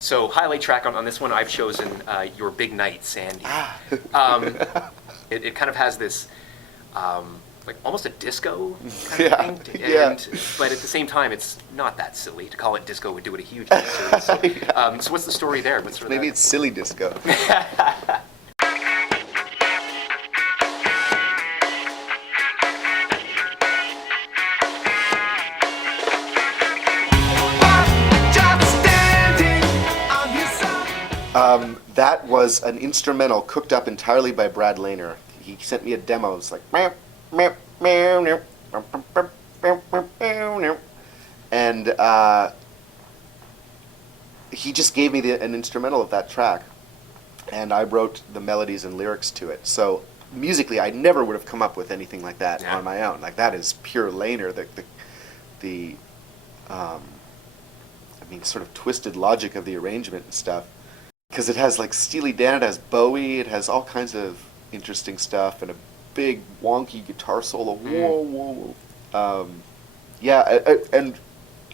So highlight track on this one, I've chosen Your Big Night, Sandy. It kind of has this, like almost a disco kind of thing. But at the same time, it's not that silly. To call it disco would do it a huge disservice. So what's the story there? What's sort of Maybe it's silly disco. That was an instrumental cooked up entirely by Brad Lehner. He sent me a demo. It was like, and he just gave me an instrumental of that track, and I wrote the melodies and lyrics to it. So musically, I never would have come up with anything like that on my own. Like, that is pure Lehner. Sort of twisted logic of the arrangement and stuff. Because it has like Steely Dan, it has Bowie, it has all kinds of interesting stuff, and a big wonky guitar solo. Whoa. And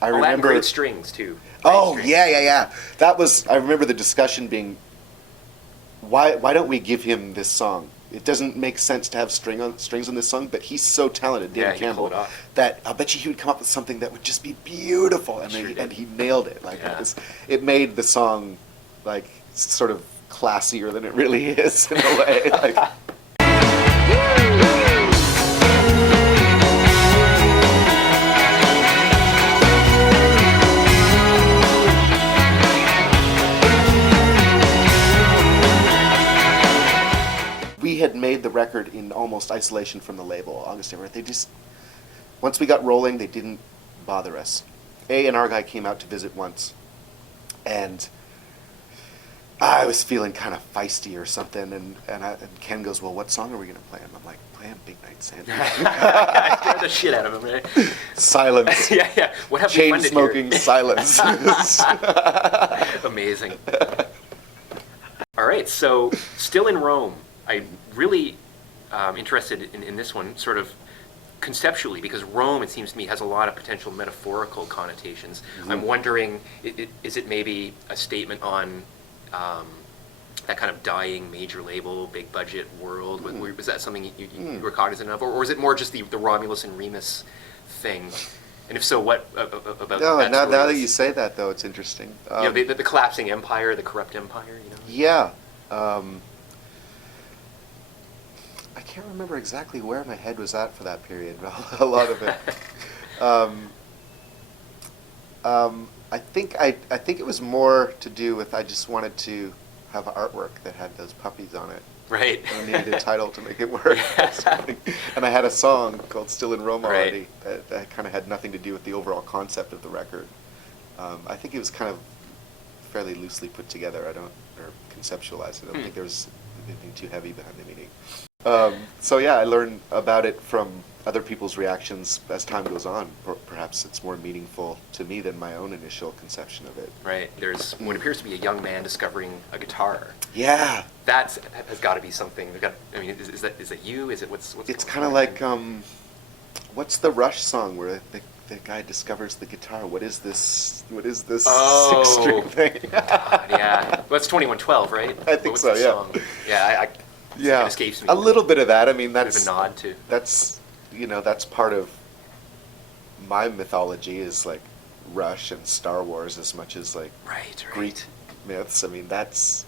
I remember and great strings too. Yeah. That was, I remember the discussion being, why don't we give him this song? It doesn't make sense to have strings on this song, but he's so talented, David Campbell, that I'll bet you he would come up with something that would just be beautiful, and he nailed it. Like it made the song like sort of classier than it really is in a way. Like, we had made the record in almost isolation from the label, August Everett. They just, once we got rolling, they didn't bother us. A&R guy came out to visit once, and I was feeling kind of feisty or something, and Ken goes, well, what song are we going to play? And I'm like, play him Big Night, Sandy. I scared the shit out of him, right? Silence. Yeah. What have Chain smoking silence. Amazing. All right, so Still in Rome. I'm really interested in this one, sort of conceptually, because Rome, it seems to me, has a lot of potential metaphorical connotations. Mm-hmm. I'm wondering, is it maybe a statement on that kind of dying major label, big budget world? Was that something you were cognizant of, or is it more just the Romulus and Remus thing? And if so, what about that? No, now that you say that, though, it's interesting. The collapsing empire, the corrupt empire. Yeah. I can't remember exactly where my head was at for that period. A lot of it. I think it was more to do with I just wanted to have artwork that had those puppies on it. Right. I needed a title to make it work. And I had a song called Still in Rome already that kind of had nothing to do with the overall concept of the record. I think it was kind of fairly loosely put together. Or conceptualized. I don't think there was anything too heavy behind the meaning. So yeah, I learned about it from other people's reactions as time goes on. Perhaps it's more meaningful to me than my own initial conception of it. Right. There's what appears to be a young man discovering a guitar. Yeah. That has got to be something. Is that you? Is it what's? It's kind of like what's the Rush song where the guy discovers the guitar? What is this 6-string thing? God, yeah. Well, that's 2112, right? I think so. Yeah. Song? Yeah. It escapes me. A little bit of that. I mean, that's a nod to. That's that's part of my mythology is like Rush and Star Wars as much as like Greek myths. I mean, that's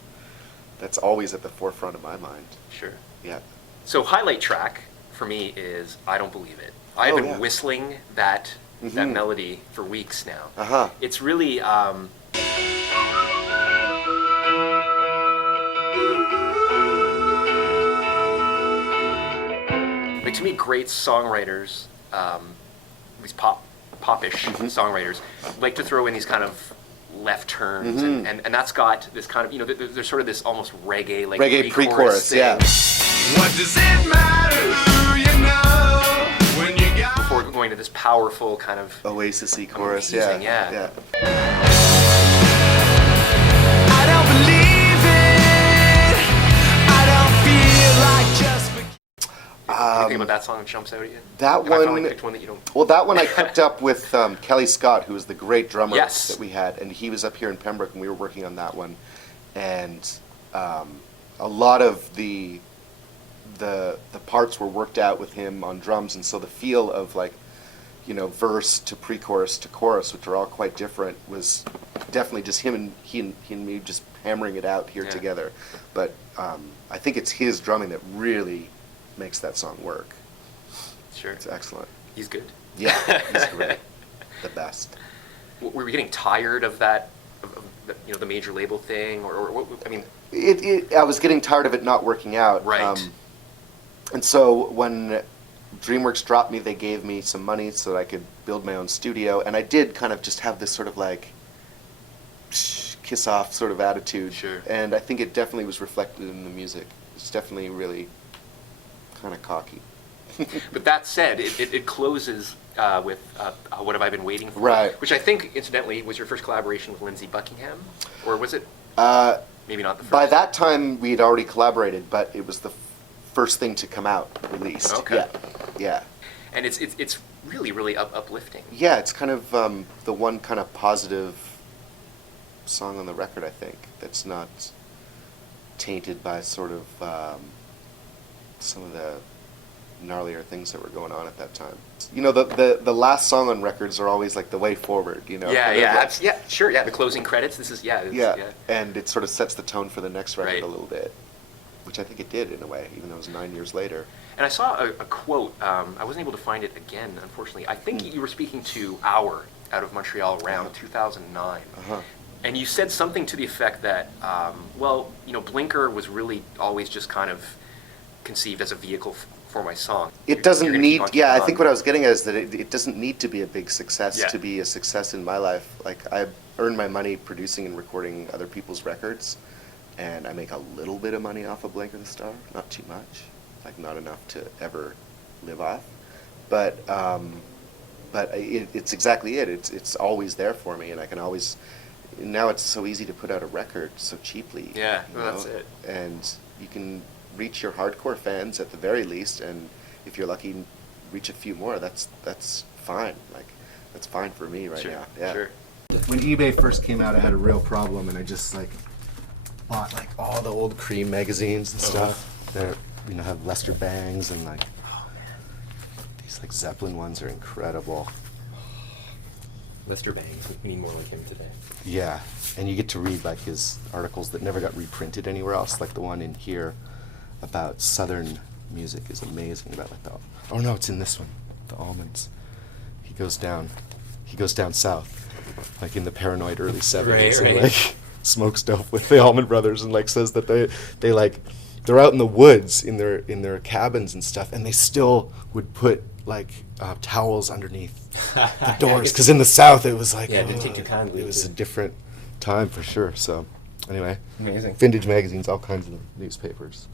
always at the forefront of my mind. Sure. Yeah. So highlight track for me is I Don't Believe It. I've been whistling that melody for weeks now. It's really like, to me, great songwriters, these popish songwriters, like to throw in these kind of left turns, and that's got this kind of, there's sort of this almost reggae, like reggae pre-chorus thing. Yeah. What does it matter who you know when you got... Before going to this powerful kind of Oasis-y chorus, yeah. I don't believe it. I don't feel like just... What do you think about that song jumps out at you? That If I finally one- picked one that you don't. Well, that one I cooked up with Kelly Scott, who was the great drummer Yes. that we had, and he was up here in Pembroke, and we were working on that one. And a lot of the parts were worked out with him on drums, and so the feel of like, you know, verse to pre-chorus to chorus, which are all quite different, was definitely just him and me just hammering it out here Yeah. together. But I think it's his drumming that really makes that song work. Sure. It's excellent. He's good. Yeah, he's great. The best. Were we getting tired of that, of the major label thing, or what? I mean, I was getting tired of it not working out. Right. And so when DreamWorks dropped me, they gave me some money so that I could build my own studio. And I did kind of just have this sort of like kiss off sort of attitude. Sure. And I think it definitely was reflected in the music. It's definitely really kind of cocky. but that said, it closes with "What Have I Been Waiting For," Right. which I think, incidentally, was your first collaboration with Lindsey Buckingham, or was it maybe not the first? By that time, we had already collaborated, but it was the first thing to come out, released. Okay. Yeah. And it's really, really uplifting. Yeah, it's kind of the one kind of positive song on the record, I think, that's not tainted by sort of some of the gnarlier things that were going on at that time. You know, the last song on records are always like the way forward, you know? Yeah, kind of yeah, like- yeah, sure, yeah. The closing credits. This is yeah, and it sort of sets the tone for the next record Right. a little bit, which I think it did in a way, even though it was 9 years later. And I saw a quote. I wasn't able to find it again, unfortunately. I think you were speaking to Hour out of Montreal around 2009. Uh-huh. And you said something to the effect that, Blinker was really always just kind of conceived as a vehicle for my song. It doesn't You're gonna need, keep on yeah, I keeping think on. what I was getting at is that it doesn't need to be a big success Yeah. to be a success in my life. Like, I earn my money producing and recording other people's records, and I make a little bit of money off of Blinker the Star, not too much, like not enough to ever live off. But it's exactly it. It's always there for me, and I can always. Now it's so easy to put out a record so cheaply. Yeah, you well, that's know? it. And you can reach your hardcore fans at the very least, and if you're lucky, reach a few more. That's fine. Like, that's fine for me right Sure, now. Yeah. sure. When eBay first came out, I had a real problem, and I just like bought like all the old Cream magazines and stuff that have Lester Bangs and like these like Zeppelin ones are incredible. Lester Bangs, we need more like him today. Yeah, and you get to read like his articles that never got reprinted anywhere else, like the one in here about Southern music is amazing. About like oh no, it's in this one, the Almonds. He goes down south, like in the paranoid early 70s, Right. and like smokes dope with the Allman Brothers, and like says that they like they're out in the woods in their cabins and stuff, and they still would put like towels underneath the doors, because in the South it was like Yeah, it didn't take too kindly it was to- a different time for sure. So anyway, Amazing. vintage magazines, all kinds of newspapers.